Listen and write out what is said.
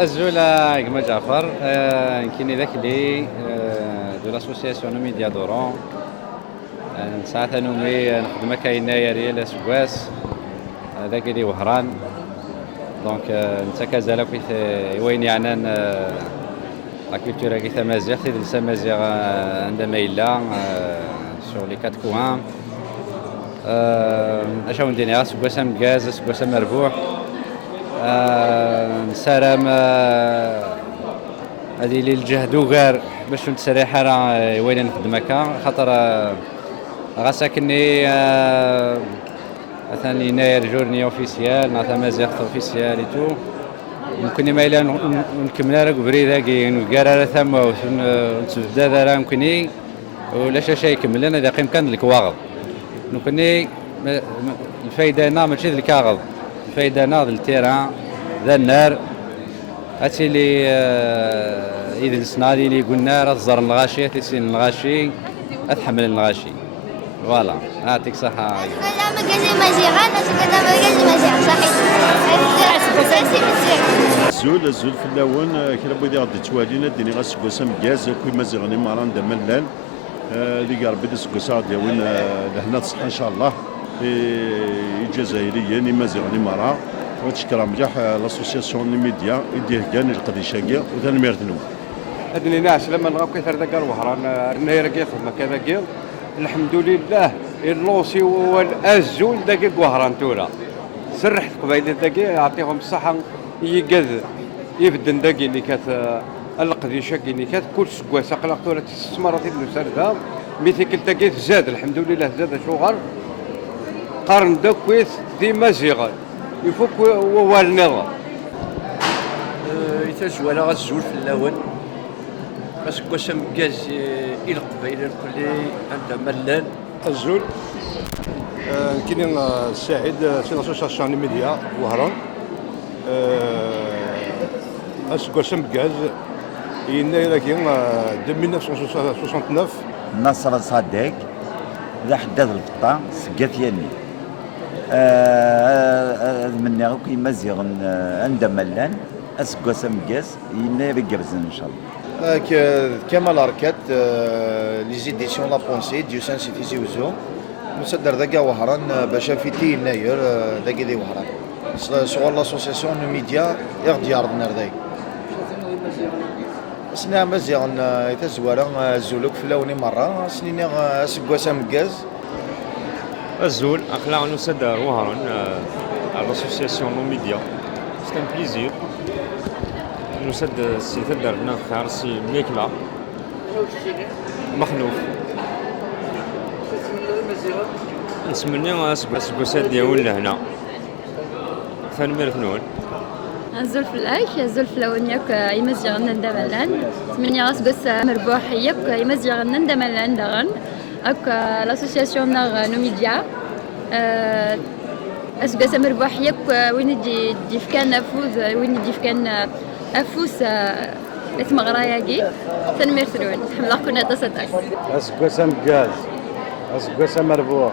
Azula Gma Jafar, كاين ذاك اللي دو لاسوسياسيون ميديا دورون ساعات نومي نخدم هكا يناير لاسكواس هذاك اللي وهران دونك نتا كازالا كيف وين يعنان لا كولتور كي تمازيغ تدرس مازيغ عندما إلا سور لي كات كوان اش ندير سكواس مكاز سكواس مربوح نسارم هذه اللي الجهد وغير باش نتسريح راه وين نخدم هكا خاطر غاساكني مثلا يناير جورني اوفيسيال نعطى مازيغ اوفيسيال اي تو ممكن ما الا نكمل راه بريده كي نقرا ثم ونتبدا راه ممكن ولا شي يكمل لنا اذا كان الكواغض ممكن الفايده هنا ماشي الكاغض الفايده هنا التيران ذا النار هاتي اللي يدرسنا اللي قلنا راه تزر الغاشي تيسين الغاشي اتحمل الغاشي فوالا يعطيك الصحة. الزول في اللون كلا بغيتي غادي توالينا ديني غا سكوسا مكاز كوي مازيغني مران دا ملال اللي قال بدي سكوسا غادي وين لهنا تصحى ان شاء الله الجزائريين مازيغني مرا وتشكر مليح لاسوسياسيون ميديا يديه كان القديشاكي وذا الميرتنو هادني ناس لما نغاو كيثر داك الوهران رنا راه خدمه كذا كيل الحمد لله اللوسي والازول داك وهران تورا سرحت قبيله داك يعطيهم الصحه يقذ يبدن داك اللي كانت القديشه اللي كانت كل سكواسه قلق تورا تستثمرات المسرده ميثيكل داك زاد الحمد لله زاد شغل قارن داك كويس ديما زيغال يفوك والنظام يتجوى على غزول في اللون بس كوسا مكاز الى قبيله الكل عندها ملان الزول كاين السعيد سي لاسوسياسيون ميديا وهران كوسا مكاز يناير كاين 1969 نصر صادق ذا حداد القطا سقات ياني مني غير كيما زيغن عندها ملان اسكواسا مكاز يناير يقرزن ان شاء الله. كمال اركات لي زيديسيون لا بونسي ديو سان سيتي زيوزو مصدر داكا وهران باش في يناير داكي دي وهران صغور لاسوسياسيون ميديا يغدي يعرضنا داك سنا مزيان يتزوارا الزولوك في لوني مره سنين سكواسا مكاز الزول اخلاق نصدر وهران لاسوسياسيون ميديا سي ان بليزير نسد سي تدر نخار سي ميكلا مخلوف نسمني اسكوسات ديال لهنا ثاني فنون الزول في الايش الزول في لون ياك يمزج غنن دملان تمني اسكوس مربوح ياك يمزج غنن دملان دغن اك لاسوسياسيون نو ميديا اسكوس مربوح ياك وين دي فكان افوز وين دي فكان افوس اسم غراياكي تنمرتلون حملا كنا تصدق اسكوسا مكاز اسكوسا مربوع